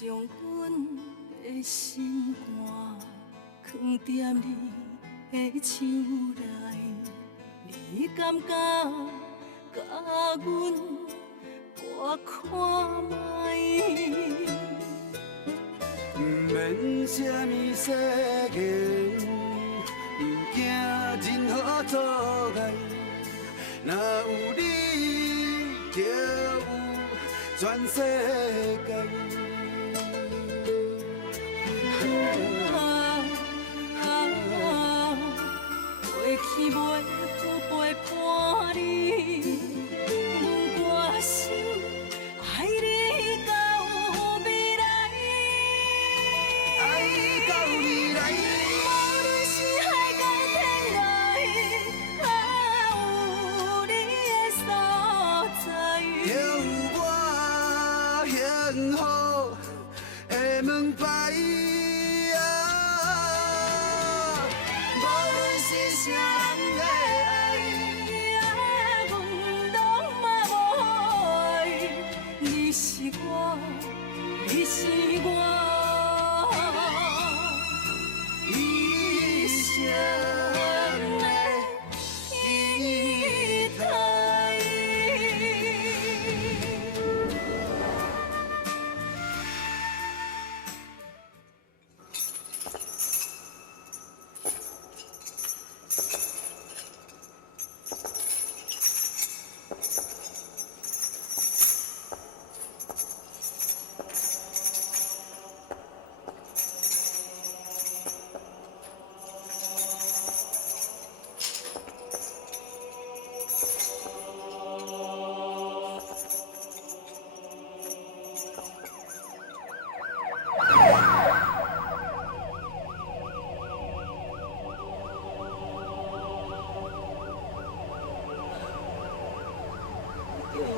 将阮的心肝藏在你的手内，你敢觉甲阮我看卖？不免什么世间，不惊任何阻碍，若有你，就有全世界。过去袂有陪伴你，我心爱你到未来，爱你到未来。无论是海角天涯，有你的所在，就有我幸福的门牌。啥人的爱，阮拢嘛无爱，你是我，你是我一生的期待。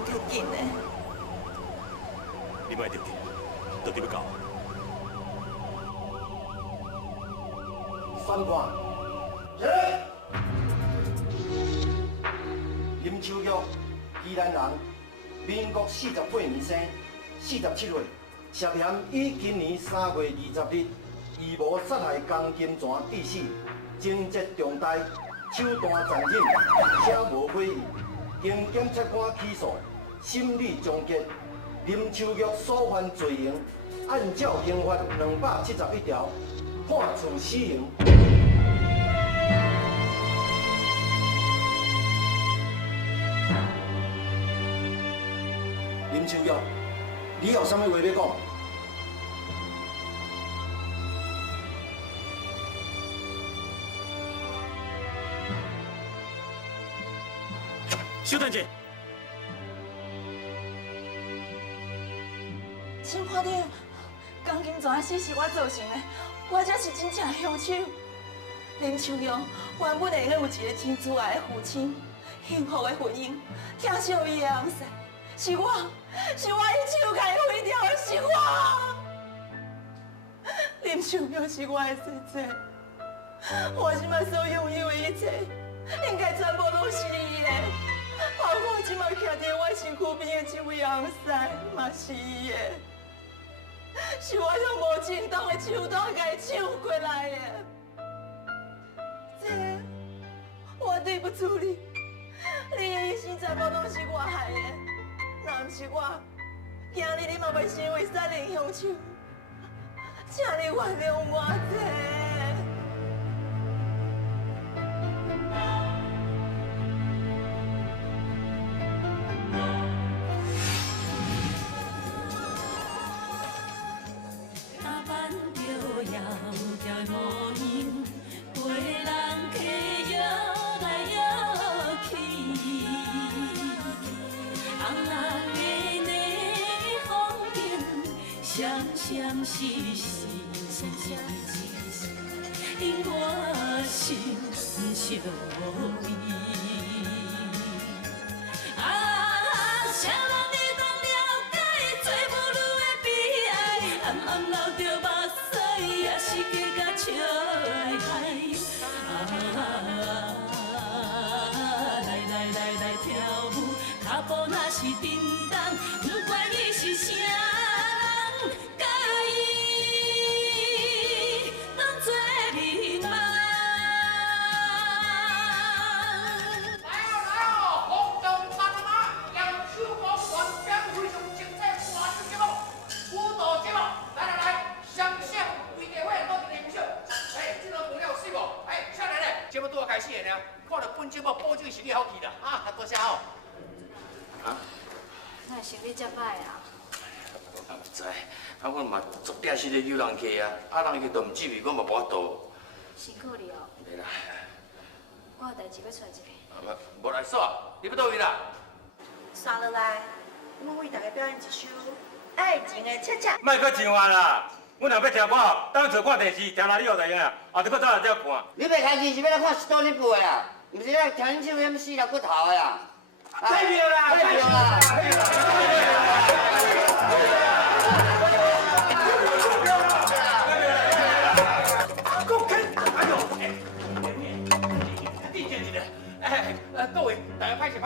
叫紧的，你莫着急，到底要到？宣判，林秋玉，宜兰人，民国48年生，47岁，涉嫌于今年3月20日义无杀害江金泉致死，情节重大，手段残忍，且无悔意，经检察官起诉，审理终结。林秋玉所犯罪行，按照刑法271条，判处死刑。林秋玉，你有啥物话要讲？小等者，请判定，江金泉死是我造成的，我才是真正的凶手。林秋玉原本会用有一个真挚爱的父亲，幸福的婚姻，疼惜伊的翁婿，是我一手甲伊毁掉的，是我。林秋玉是我的世界，我即摆所拥有的一切，应该全部拢是伊的。包括即摆徛伫我身躯边的这位翁婿，嘛是伊的，是我用无正当的手段甲伊抢过来的。这，我对不住你，你的一生全部拢是我害的，若不是我，今日你嘛袂成为杀人凶手，请你原谅我这。相是是，因我心相依。啥人会当了解做母女的悲哀？暗暗流着目屎，也是加甲笑哀哀。来跳舞，脚步若是震动，不管伊是啥人。呢，看到本节目保证是你好去啦，啊，多谢哦。啊？哪生你遮歹啊？我唔知，阮嘛足定是咧有人客啊，人客都唔至于，我嘛无法度。辛苦你哦。袂啦。我有代志要出来一个。无来耍，你要倒位啦？刷落来，我们为大家表演一首爱情的恰恰。莫搁唱话啦！阮若要听歌，当坐看电视，听哪里学知影啊？后头搁走来遮看。你袂开始是要来看史多尼布的啦，毋是来听恁唱什么死人骨头的啦。太妙啦！太妙啦！各位，大家拍摄，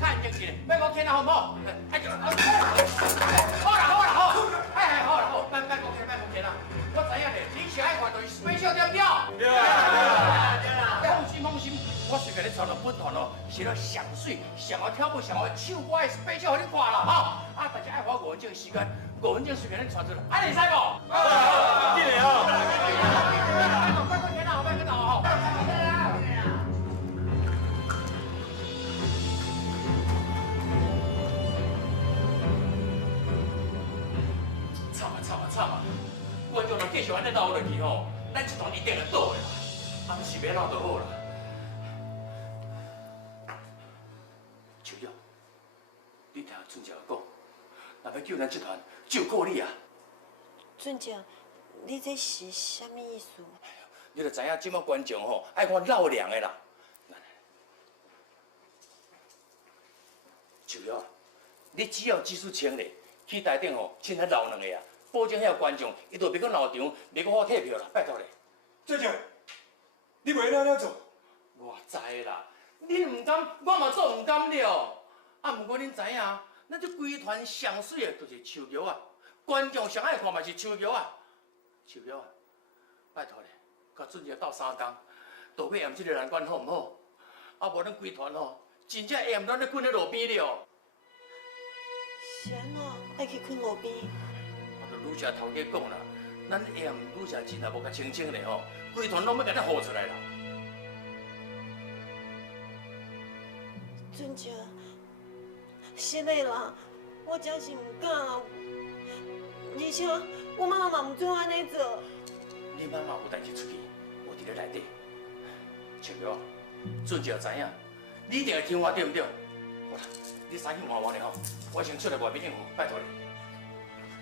看认真，别讲天啦，好唔好？哎呦，好啦，好，哎，好啦，别讲天啦，我知影咧，你是爱看就是 special 对不对？对啦。放心，我是给你找到本团哦，是了上水、上好跳舞、上好唱歌的 special 给你看啦，哈！啊，大家爱花5分钟的时间，5分钟随便你传出来，安尼使不？记得哦。别讲天啦，好，别跟闹吼。惨啊！观众若继续安尼闹落去吼，咱这团一定会倒的啦。啊，是免闹就好啦。秋瑶，你听俊杰讲，若要救咱这团，就靠你啊！俊杰，你这是什么意思？你著知影，即摆观众吼爱看老凉的啦。秋瑶，你只要技术清咧，去台顶吼，请迄老两个啊。保证遐观众，伊就别搁闹场，别搁好退票啦，拜托咧。俊杰，你袂那做？我知啦，你唔敢，我嘛做唔敢了。啊，不过恁知影，咱这规团上水的就是树桥啊，观众上爱看嘛是树桥啊。树桥啊，拜托咧，甲准姐斗3工，都要验这个难关好唔好？啊，无咱规团吼，真正会验咱咧困咧路边了。是安怎爱去困路边？愈社头家讲啦，咱验愈社钱也无甲清清咧吼，规团拢要甲咱护出来啦。俊杰，是的啦，我真是唔敢，而且我妈妈嘛唔准安尼做。你妈妈有代志出去，我伫咧内底。秋瑶，俊杰知影，你一定会听我对不对？好啦，你先去换换咧吼，我先出来外面应付，拜托你。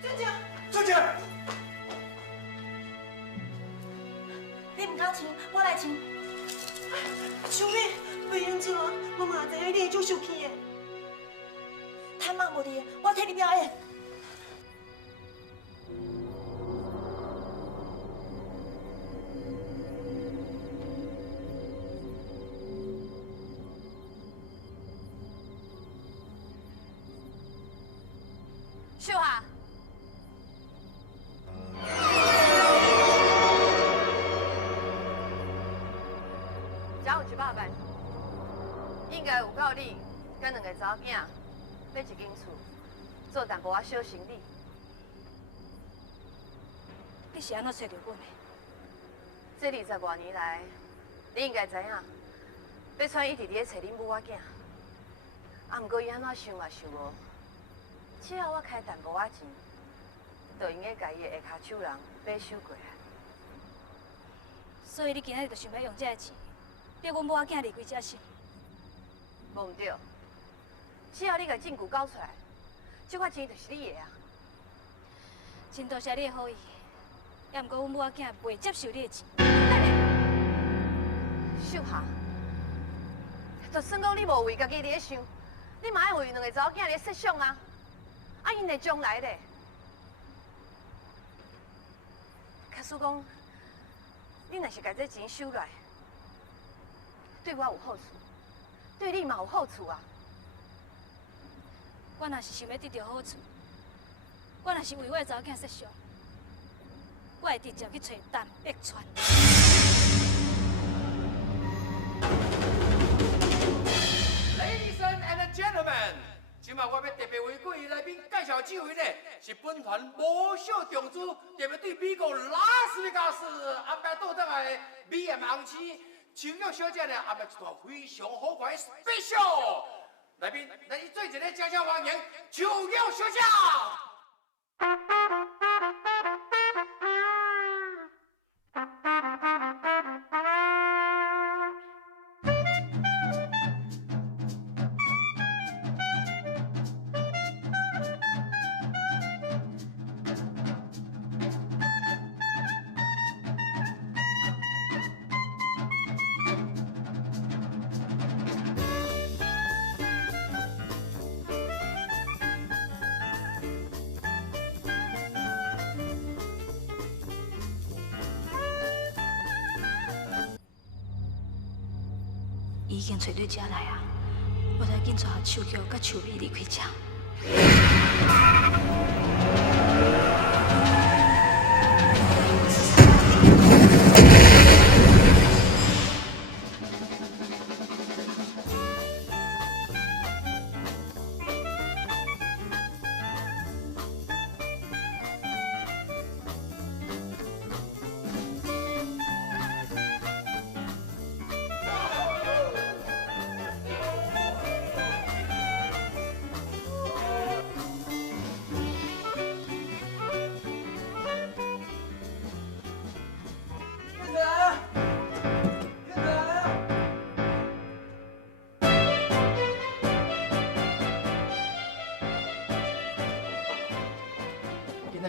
俊杰。俊杰，你唔敢穿，我来穿。小妹，袂用这，妈妈知影你会足生气的。太忙无伫，我替你表演。秀华。应该有够你跟2个查某囝买一间厝，做淡薄仔小生意。你是安怎找到阮的？这20多年来，你应该知影，要穿一直咧找恁母仔囝。啊，毋过伊安怎想嘛想无，只要我开淡薄仔钱，就用个家己的下骹手人买收过来。所以你今仔日就想要用这个钱，逼阮母仔囝离开这省？无毋对，只要你甲证据交出来，这块钱就是你的啊。真多谢你的好意，也毋过阮母仔囝袂接受你的钱。秀霞，就算讲你无为家己伫咧想，你嘛爱为2个查某囝咧设想啊！啊，因的将来咧，假使讲你若是把这钱收来，对我有好处。对你嘛有好处啊！我若是想要得到好处，我若是为我的查某囝设想，我会直接去找陈百川。Ladies and gentlemen， 今晚我要特别为各位来宾介绍这位呢，是本团魔秀种子特别对美国拉斯维加斯安排到倒来的美艳红旗。青玉小姐呢，也是一段非常好看的 special。内面来做一个掌声欢迎青玉小姐。伊已经找对遮来啊！我来紧带秋菊甲秋美离开遮。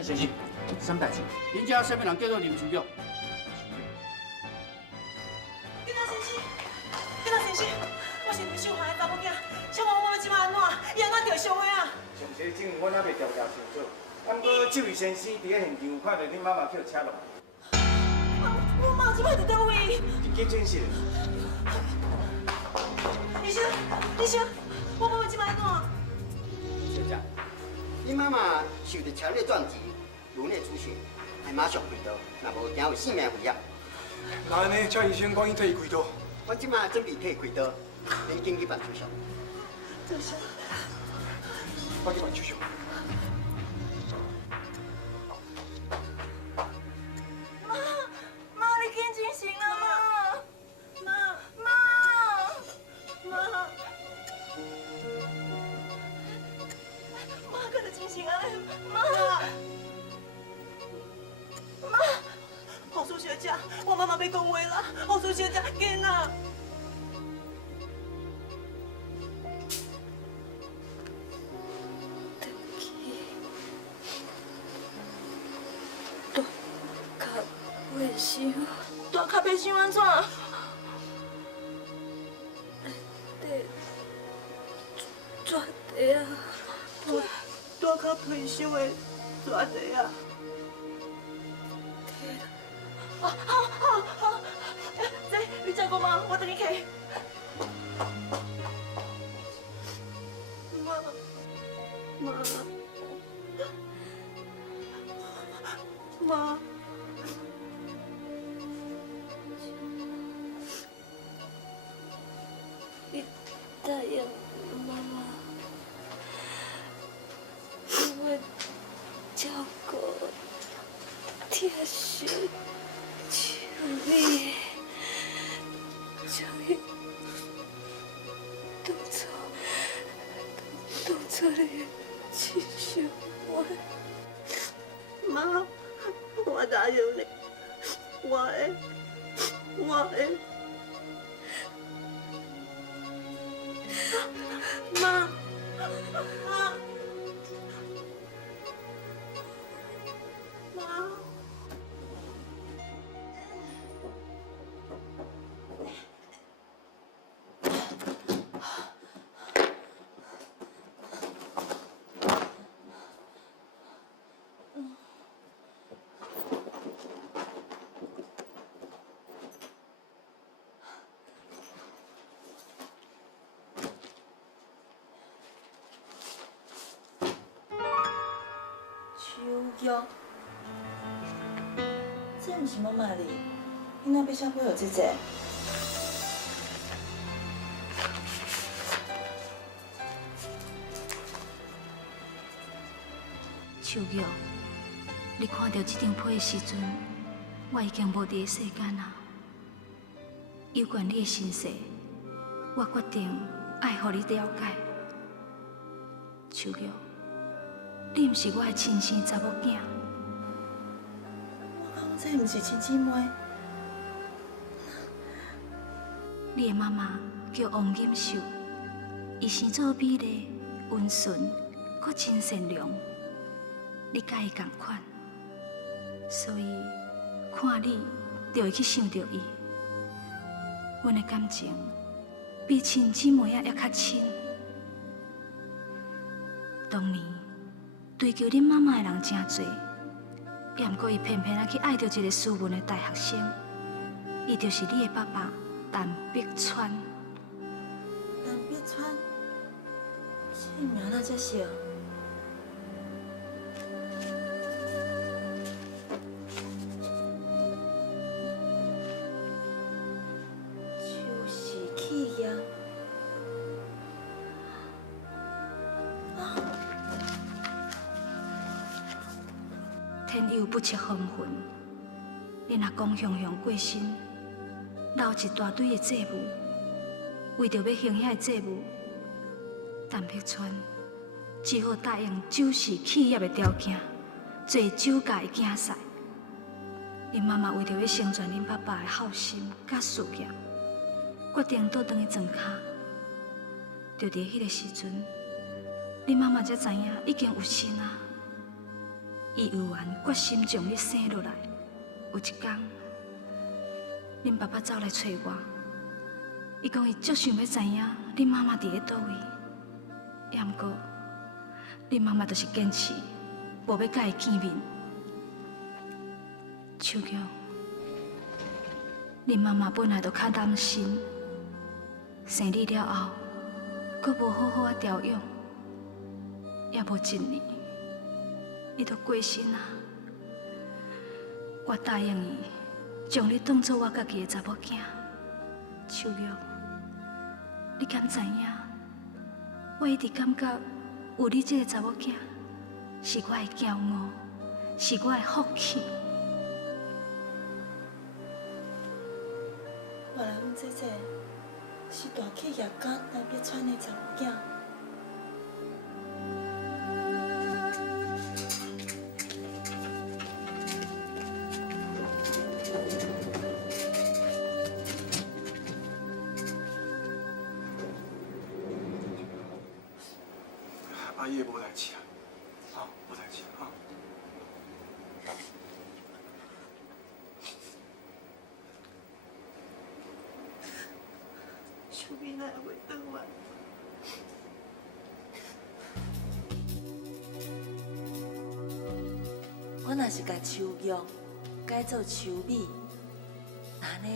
先生，什么代志？恁家什么人叫做林秋玉？囡仔先生，囡仔先生，我是林秀华的查某囝，请问我即摆安怎？伊安怎着伤的啊？上车证我还袂调查清楚，不过这位先生伫咧现场有看到恁妈妈叫车落来。我妈即摆伫倒位？去诊室。医生，我妈妈即摆安怎？小姐，你妈妈受着强烈撞击，颅内出血，要马上开刀，若无惊有性命危险。那安尼，请医生讲伊替伊开刀。我即马准备替伊开刀，恁紧去办手续。多谢。我去办手续。妈，你紧清醒啊，妈，妈，可得清醒啊，妈。红薯小姐，我妈妈要讲话啦，红薯小姐，紧啊！袂伤，大脚袂伤安怎？绝地啊！大脚袂伤的绝地啊！好，这你照顾妈，我等你去。妈。你答应妈妈，我照顾贴心秋美，将伊当作你的亲生我。妈，我答应你，我会。妈。秋玉，这毋是妈妈哩，你哪要啥配合这个？秋玉，你看到这张被的时阵，我已经无伫世间啊。有关你的身世，我决定爱互你了解。秋玉，你毋是我的亲生查某囝。我讲这毋是亲姊妹。你的妈妈叫王锦秀，伊生做美丽、温顺，阁真善良。你甲伊同款，所以看你就会去想到伊。阮的感情比亲姊妹还较亲。当年追求恁妈妈的人真多，也毋过伊偏偏去爱着一个斯文的大学生，伊就是你的爸爸陈碧川。陈碧川，这名哪才熟？邱氏企业。天有不测风云，恁阿公雄雄过身，留一大堆的债务。为着要还遐个债务，陈碧川只好答应酒市企业的条件，做酒家的竞赛。恁妈妈为着要成全恁爸爸的孝心甲事业，决定倒转去庄脚。就伫迄个时阵，恁妈妈才知影已经有身啊。伊有缘决心将你生落来。有一天，恁爸爸走来找我，伊讲伊足想要知影恁妈妈伫咧倒位，也毋过恁妈妈就是坚持无要甲伊见面。秋玉，恁妈妈本来就较担心，生你了后，阁无好好调养，也无一年。伊就过身啊！我答应伊，将你当作我家己的查某囝。秋玉，你敢知影？我一直感觉有你这个查某囝，是我的骄傲，是我的福气。别人讲这是大企业家陈碧川的查某囝。阿姨无代志啊，无代志啊。秋萍哪会回来？我若是甲秋玉改做秋美，那呢，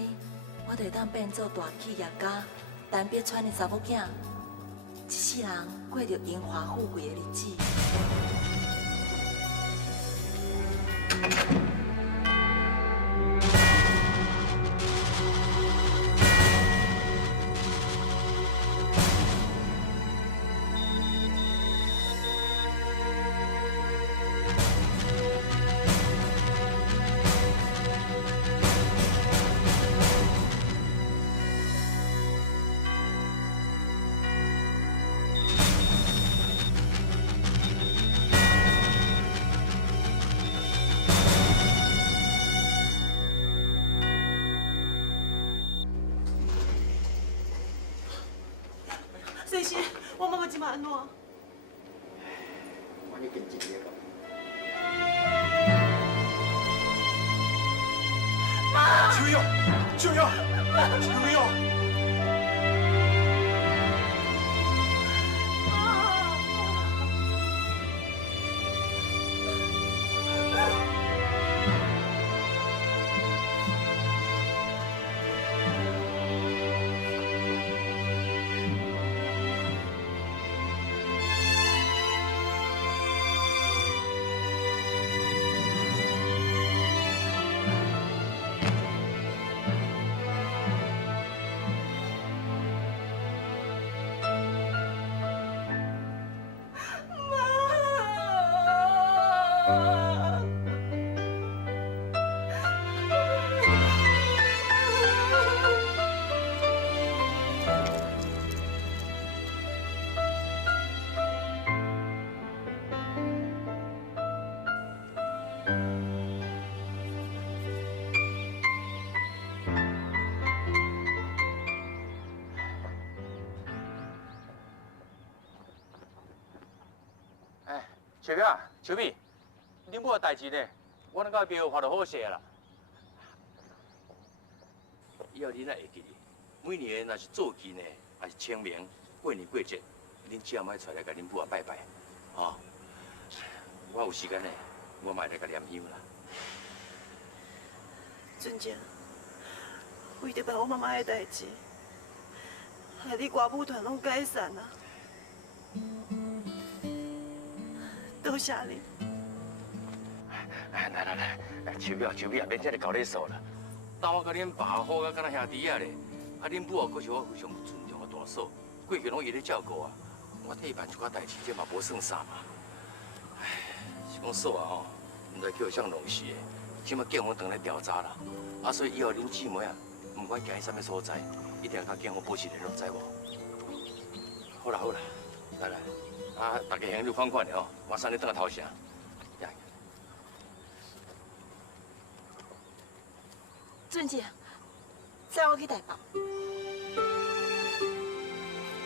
我就当变做大企业家陈碧川的查某囝。一世人过着荣华富贵的日子。谁是？我妈妈即马安怎？我已经尽力了。秋玉，秋玉，秋玉。小表、小美，恁母的代志呢，我能够标画就好势啦。以后恁也会记，每年若是做忌呢，还是清明、过年过节，恁只要莫出来甲恁母啊拜拜，哦。我有时间呢，我嘛来甲念香啦。俊姐，为着办我妈妈的代志，害你歌舞团拢解散啊！多谢你。来，手表也免遮个搞咧数啦。当我甲恁爸好甲敢若兄弟啊咧，啊恁母啊，佫是我非常尊重的大嫂，过去拢伊咧照顾啊。我替伊办一寡代志，这嘛无算啥嘛。唉，是讲嫂啊吼，毋知叫啥弄事的，即马警方当咧调查啦。啊，所以以后恁姊妹啊，毋管行去啥物所在，一定要甲警方保持联络，知无？好啦，来，啊，大家行你款款的吼，马上你转来头城。俊姐，载我去台北。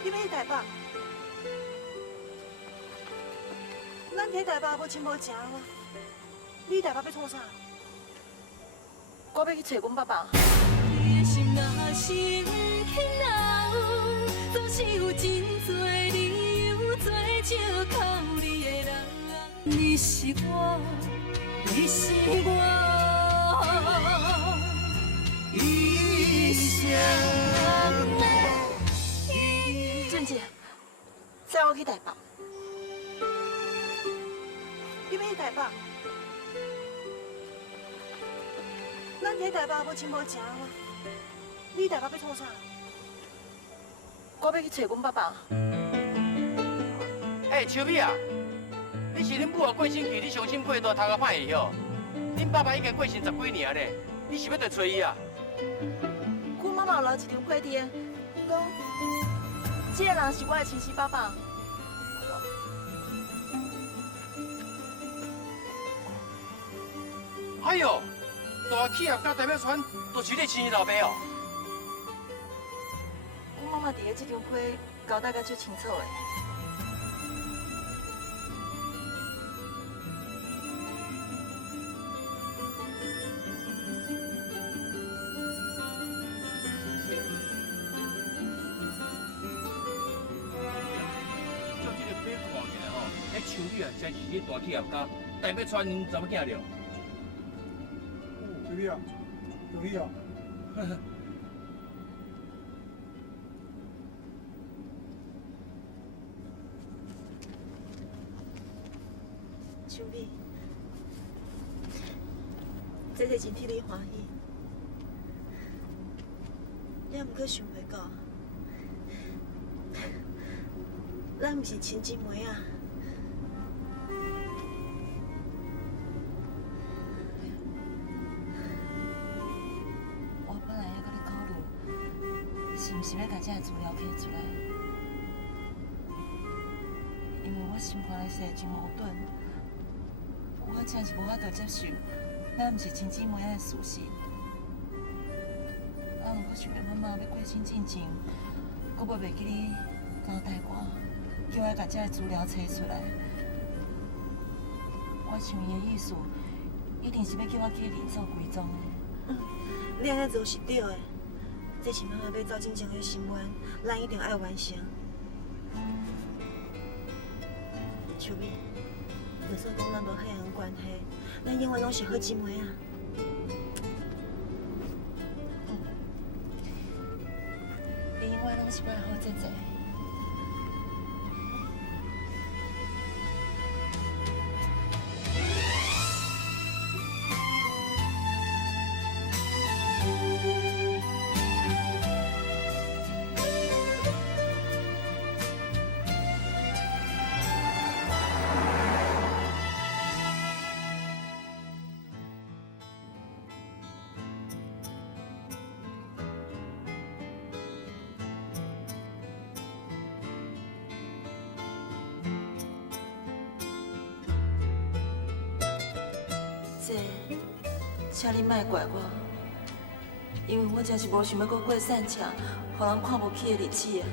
你要去台北？咱喺台北无亲无情啊！你台北要创啥？我要去找阮爸爸。你的心若是牵留，总是有真多理由做借口你的人。你是我，你是我。一生俊姐，载我去台北。你要去台北？咱喺台北无亲无情啊！你台北要创啥？我要去找阮爸爸。秋美啊，你是恁母啊过身去，你伤心背大，头壳歹去哦。恁爸爸已经过身10几年咧，你是要来找伊啊？阮妈妈有留一张批贴，讲这个人是我的亲生爸爸。哎呦，大企业甲台北船都是你亲生老爸哦。阮妈妈伫个这张批交代甲足清楚的。秋美啊，真是你大企业家，台北船怎么行了？秋美啊，有你啊！秋美，这个真替你欢喜，也毋过想袂到，咱毋是亲姊妹啊！是毋是要把这个资料摕出来？因为我心肝内是真矛盾，我真是无法度接受咱毋是亲姊妹的事实。啊，毋过想着妈妈要过身之前，佫要袂记你交代我，叫我把这个资料找出来。我想伊的意思，一定是要叫我去认祖归宗的。你安尼做是对的。这是妈妈要走进前的心愿，咱一定爱完成。秋美，就算讲咱无血缘关系，咱永远拢是好姊妹啊！你永远拢是我的好姐姐。请你莫怪我，因为我真是无想要搁过散车，互人看不起的日子啊！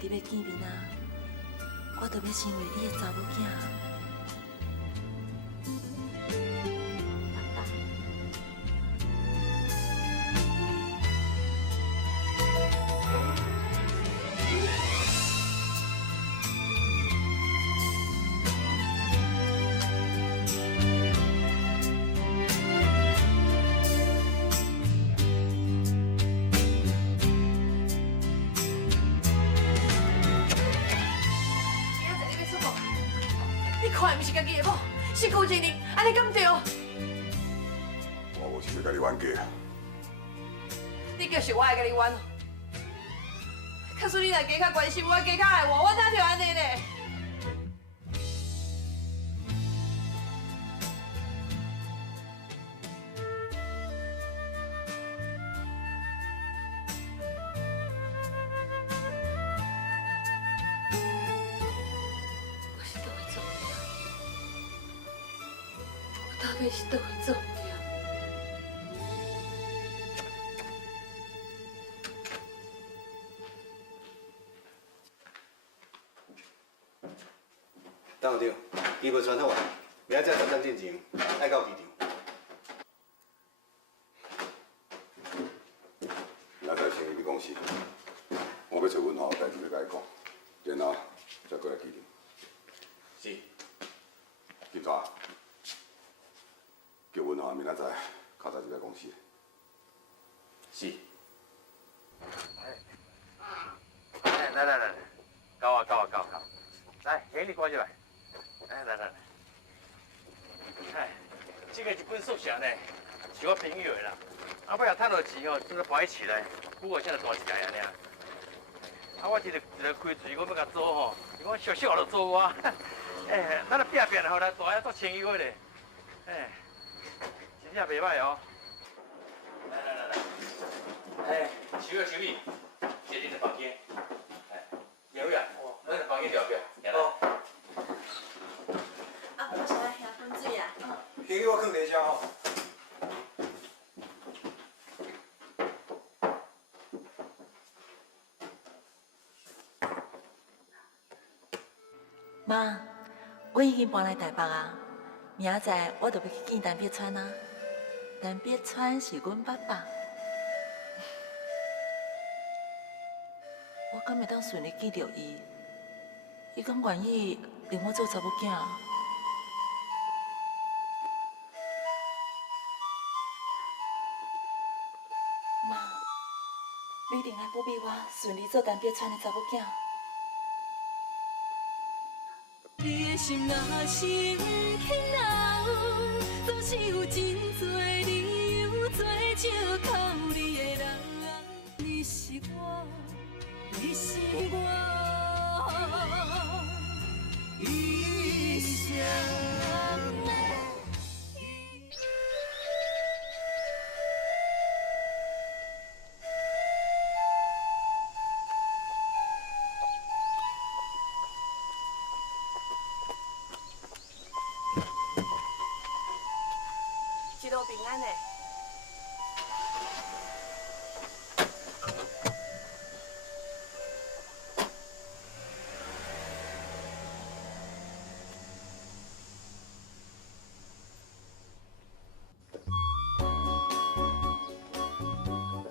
伫要见面啊，我就要成为你的查某囝。爸爸，你看的不是家己的某，是旧情人，安尼敢对？我无是要甲你冤家，你就是我会甲你冤哦。可是你若加较关心我，加较爱我，我哪就安尼呢？我是倒会做唔我到底是倒会做唔等有着，机无传好啊，明仔载10点进前爱到机场。明仔先去公司，我要找文华有代志要甲伊讲，然后再过来机场。是。警察，叫文华明仔载较早就来公司。是。来，到啊，来，行李挂起来。来，哎，这个一本宿舍呢，是我朋友的啦。啊，尾也趁到钱哦，就是摆起来，不过现在大一台安尼啊。啊，我一个开嘴，我要甲做吼，伊讲小小就做我，哎，咱拼后来大遐做轻易个咧，哎，真正袂歹哦。来，哎，收你，坐你的房间，哎，有呀，咱的房间条表，哦。啊，我想要喝粉水啊。行李我放地下吼。妈，我已经搬来台北啊，明仔载我就要去见陈碧川啊。陈碧川是阮爸爸，我敢会当顺利见到伊？伊敢愿意令我做查某囝？妈，你一定爱保庇我顺利做陈碧川的查某囝。你的心若是不肯留，总是有真多理由做借口。你的人，你是我，你是我，一生的。一路平安的。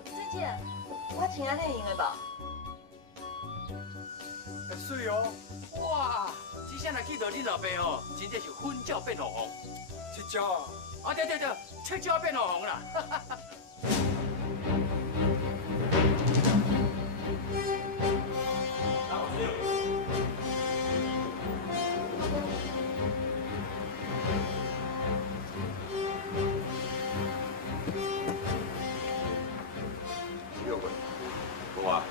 水姐，我穿安尼用的无？会水哦。哇，只想来见到你老爸哦，真正是粉鸟变红红。七鸟啊。啊对，七鸟变红红啦。6月，文华，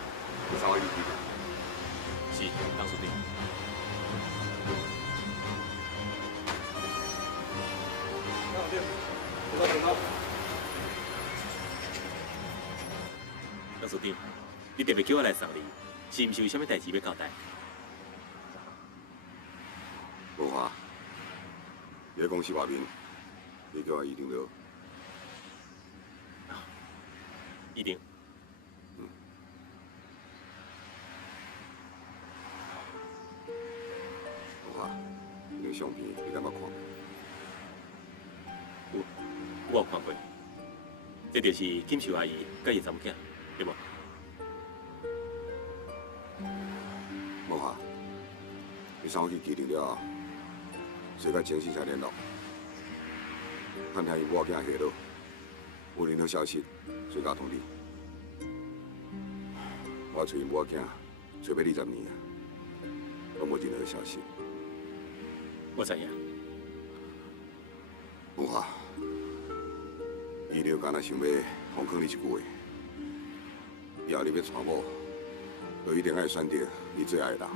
你3位入机。是，当属地。当属地，你特别叫我来送你，是毋是有啥物代志要交代？文华，你在公司外面，你叫我一定要。一定。相片，你敢捌看？我有看过，这就是金秀阿姨甲伊查某囝，对无？无哈，你送我去机场了后，随甲前线才联络，看听伊某仔下落，有任何消息，随甲通知。我找伊某仔找要20年啊，都无任何消息。我知影。无哈。伊就敢若想要放坑你一句话，以后你要娶某，就一定爱选择你最爱的人。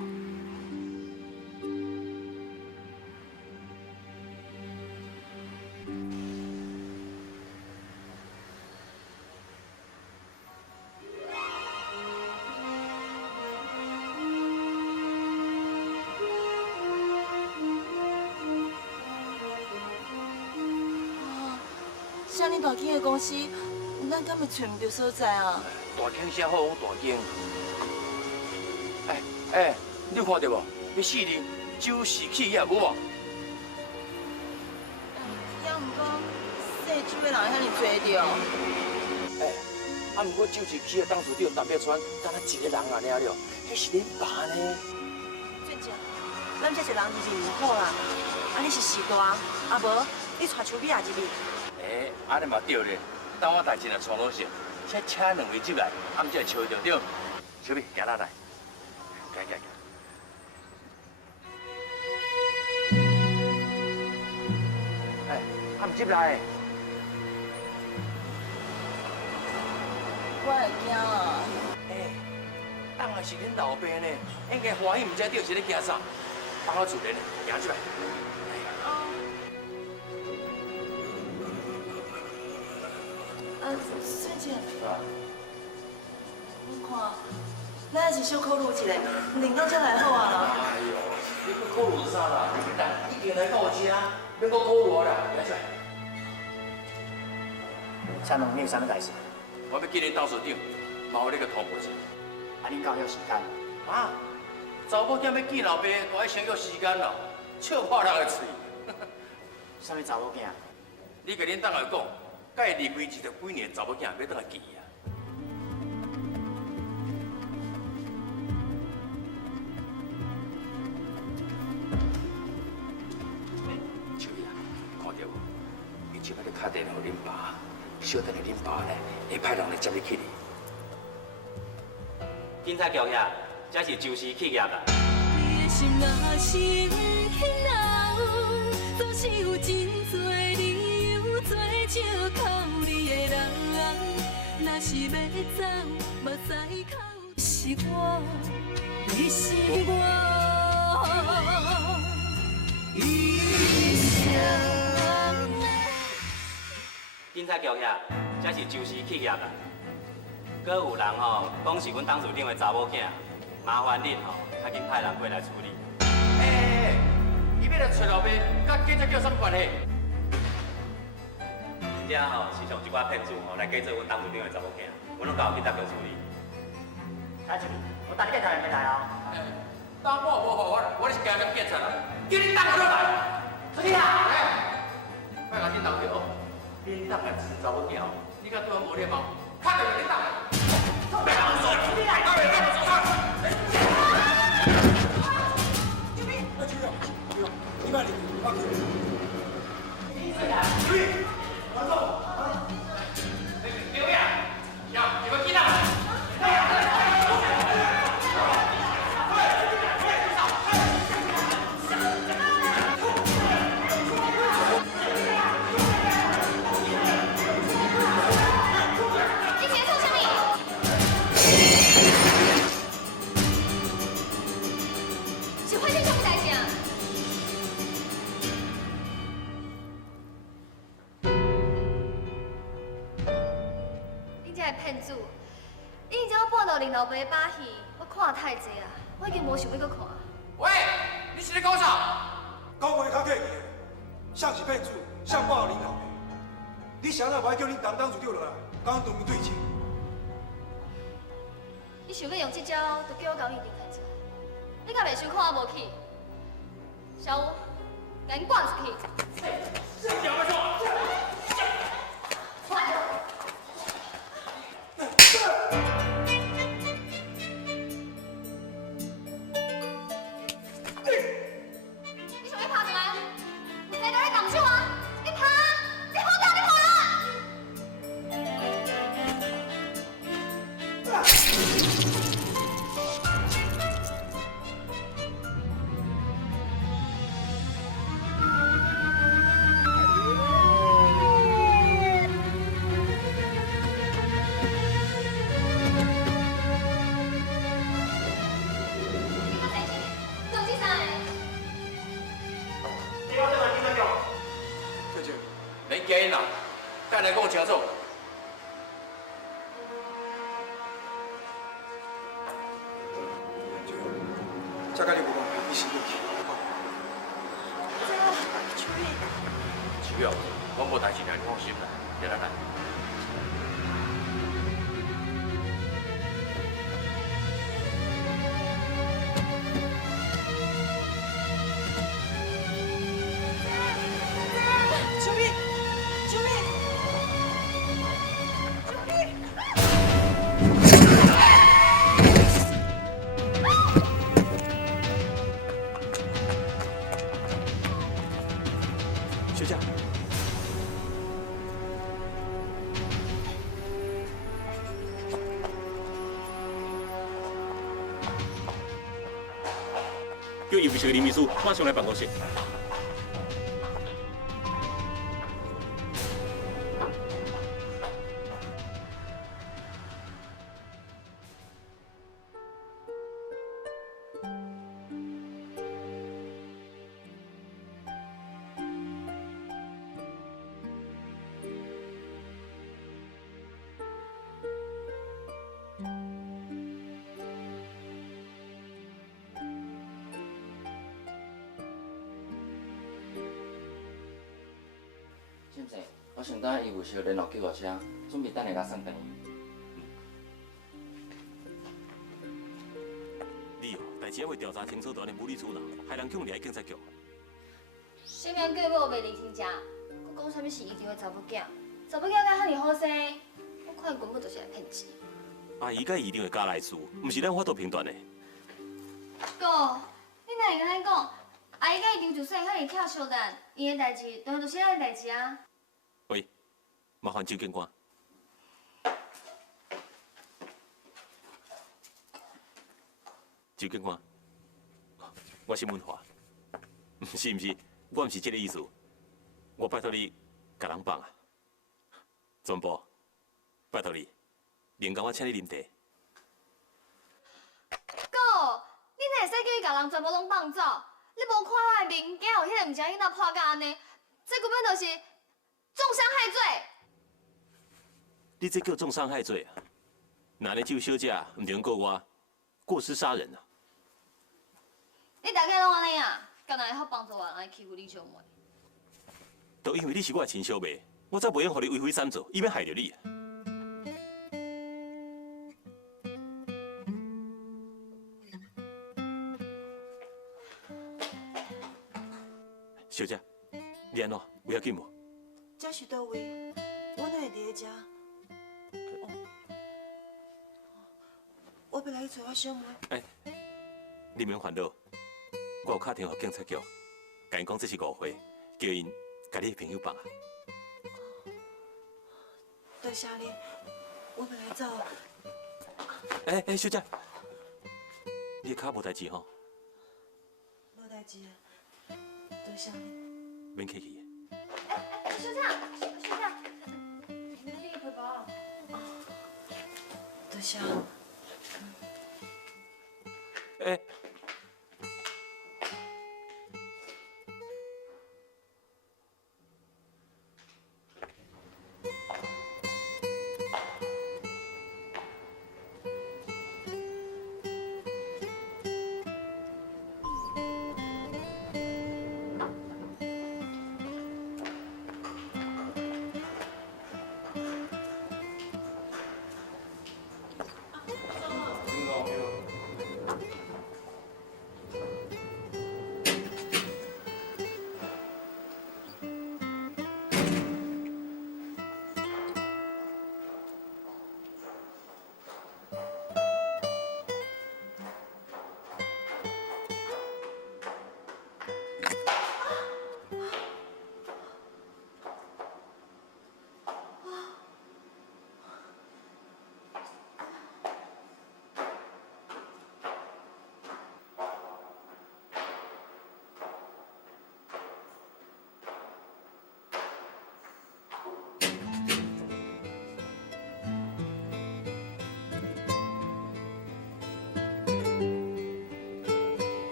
遮尔大间的公司，咱敢会找唔到所在啊？大间啥好，大间。你有看到无？迄4字周氏企业有无？也毋过，姓周的人遐尼多着。毋过周氏企业董事长陈碧川，敢若一个人啊了了，迄是恁爸呢？俊正，咱这些人日子唔好啦。啊，你是士大，啊无你带邱美也入去。安尼嘛对咧。等我代志若创落实，请2位进来，俺们才会笑着对。小美，行来来，行。俺们进来。我会惊啊。当然是恁老爸呢，应该欢喜，唔知着是咧惊啥。帮我自然的，行出来。孙姐，你看，咱还是小考虑一下，领到才来好啊。你去考虑啥啦？一定来到我家，免搁考虑啦，行出来。请问你有啥物代志？我要见恁董事长，麻烦你个通报一下。啊，恁敢有时间？啊，查某囝要见老爸，就要先约时间咯，笑破人的嘴。啥物查某囝？你甲恁董来讲，甲伊离开20几年的查某囝，要倒来见伊啊？秋怡啊，看到无？伊即摆咧打电话给恁爸，小等下恁爸呢，会派人来接你去哩。警察局遐，这是周氏企业啦。你的心若是轻柔，总是有真多理由做借口你的人。若是要走，目屎口是我，你是我，一生。警察局遐，这是周氏企业啦。搁有人讲是阮董事长的查某囝，麻烦恁较紧派人过来处理。伊要来找老爸，甲警察局有啥关系？真正是上一寡骗子来假做阮董事长的查某囝，阮拢交警察局处理。蔡主任，我等你检察人来哦。当我无好我，我是惊什么警察啦？叫你当我落来，出去啦！别甲恁当着，恁当来是查某囝，你甲对我无礼貌，看到你当来。出去啦！你慢点，放开。刘呀，要你们记得。骗子，你只要报道林老爸的把戏，我看太济啊，我已经无想要搁看。喂，你是咧讲啥？讲话较客气，像是骗子，像报恁老爸。你谁人不爱叫恁担当就对落来，讲对不对劲？你想要用这招，就叫我交你顶台出来。你敢袂想看我无去？小吴，赶紧赶出去！你想要拍进来？我在哪里讲手啊？你拍！你好大！你拍啦！ 你惊因啦？等下讲清楚。这甲你无讲，你死入去。秋瑶，我无代志，让你放心啦，来。学长，叫邮局的林秘书马上来办公室。是毋是？我想等医务室联络救护车，准备等下甲送病院。你哦，代志还未调查清楚，就安尼无理取闹，害人强掠警察局。什么叫某袂离亲家？佮讲啥物是医疗的查某囝？查某囝敢遐尼好生？我看伊根本就是来骗钱。阿姨甲医疗的家内事，毋是咱法度评断的。哥，你哪会安尼讲？阿姨甲医疗就算遐尼跳相谈，伊的代志当然就是咱的代志啊。喂，麻烦周警官。周警官，我是文华，毋是，我毋是这个意思。我拜托你，甲人放啊！全部，拜托你，另甲我请你啉茶。哥，你哪会使叫伊甲人全部拢放走？你无看我的面，竟有迄个毋正囡仔破甲安尼，这根本就是重伤害罪。你这叫重伤害罪啊！那你就小姐唔能告我过失杀人啊！你大概拢安尼啊？敢若会晓帮助人来欺负你兄妹？都因为你是我的亲小妹，我才袂用互你为非三做，以免害着你。小姐，你安怎？有要紧无？这是倒位？我哪会伫咧遮？我要来去找我小妹。你免烦恼，我有打电话警察局，甲因讲这是误会，叫因甲你的朋友放啊。多谢你，我要来走。小姐，你的脚无代志吼？无代志，多谢你。免客气。学长，你的背包。多谢。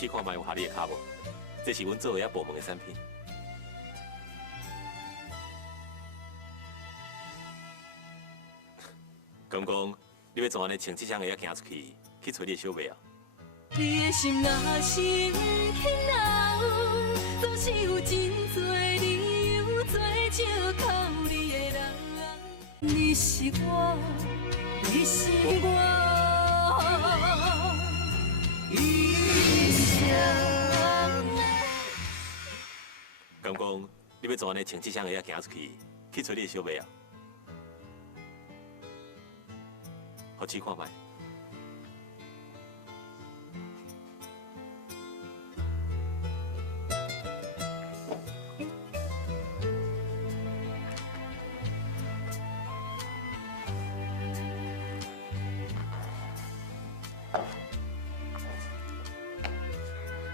试看卖有合你的脚无？这是阮做鞋部门的产品。敢讲你要怎安尼穿这双鞋行出去，去找你的小妹啊？你的心若是不肯留，总是有真多理由做借口你的人。你是我，你是我，一生。敢讲你要怎安尼穿这双鞋行出去，去找你的小妹啊？好试看卖。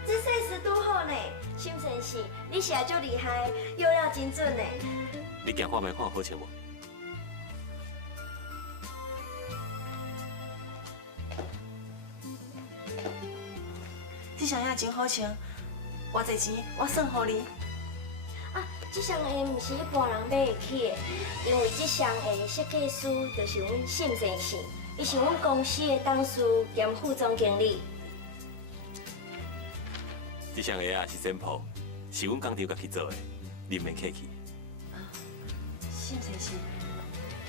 这size拄好呢，心诚是，你鞋足厉害，用料真准呢。你行看卖看好穿无？这双鞋真好穿，偌济钱我算互你。啊，这双鞋唔是一般人买得起的，因为这双鞋设计师就是阮心先生，伊是阮公司的董事兼副总经理。这双鞋啊是真铺，是阮工厂家去做的，你免客气。心先生，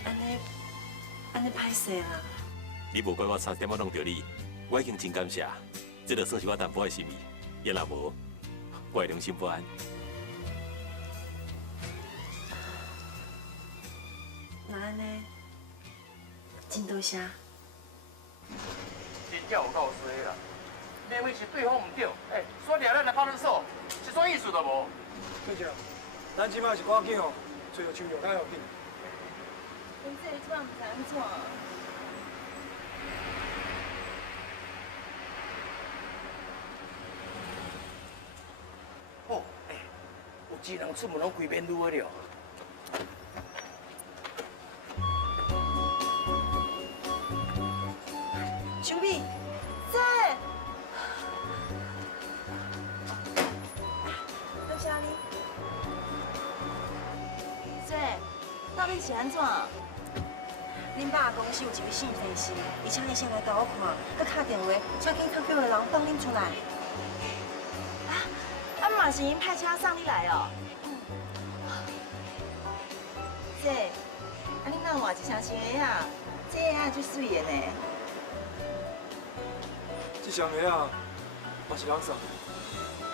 安尼歹势啦。你无怪我差点仔弄到你，我已经真感谢，这就算是我淡薄的心意。也若无，我会良心不安。那安尼，真多谢。真正有够衰啦！明明是对方唔对，说俩咱来拍人手，一点意思都无。对姐，咱即摆是赶紧哦，找到手续较要紧。阮这即摆唔知安怎。哦，有技能出门拢规面愈的了。小美，姐，多谢你。姐，到底是安怎？恁爸公司有一位姓陈氏，伊请你先来甲我看，佮敲电话，请警察叫的人放恁出来。啊嘛是因派车送你来哦。姐，啊恁哪换一双新鞋啊？这鞋最水的呢。这双鞋啊，嘛是人送。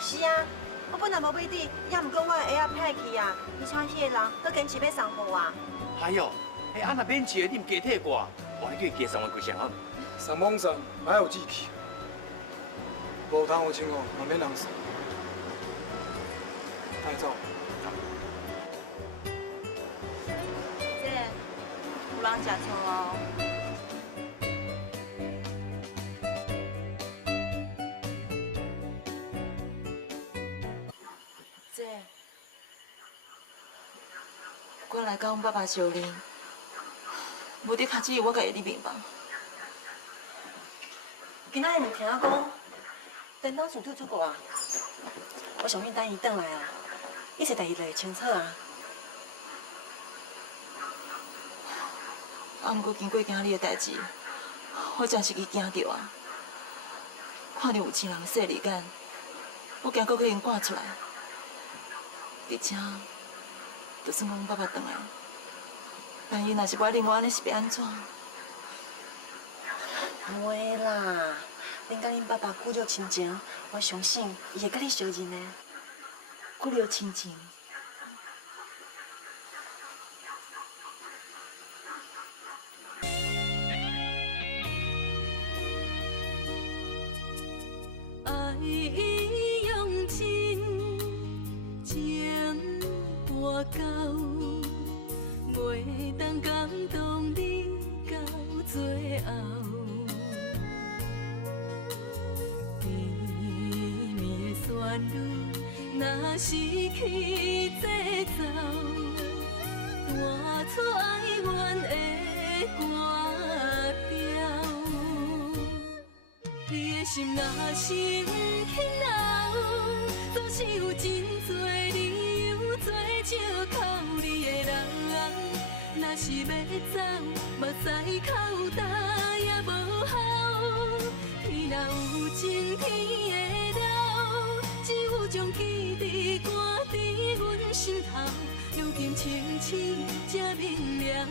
是啊，我本来无买底，也毋讲我的鞋啊歹去啊，你穿迄个人，佮坚持要送我啊。还有，啊若免钱的，你唔加替我，我你叫伊加送我几双。送网送，还有志气。无通有情哦，嘛免人送。带走。姐，有人食醋哦。姐，我来甲阮爸爸相认，无伫卡子我甲伊伫面房。今仔日唔听讲，电脑顺退出国啊，我想等伊转来啊，一切代志就会清楚啊。啊，毋过经过今日的代志，我真是去惊着啊！看到有亲人细离间，我惊搁去因赶出来。而且，就算阮爸爸转来，万一若是我另外安尼是要安怎？袂啦，恁甲恁爸爸骨肉亲情，我相信伊会甲你相认的。骨肉亲情。爱已用尽情跋到，袂当感动你到最后。绵绵的旋律，若失去节奏，弹出哀怨的歌调。你的心若是不肯是要走，目屎口干也无效。天若有情，天会了，只有将记忆挂伫阮心头。如今清醒才明了。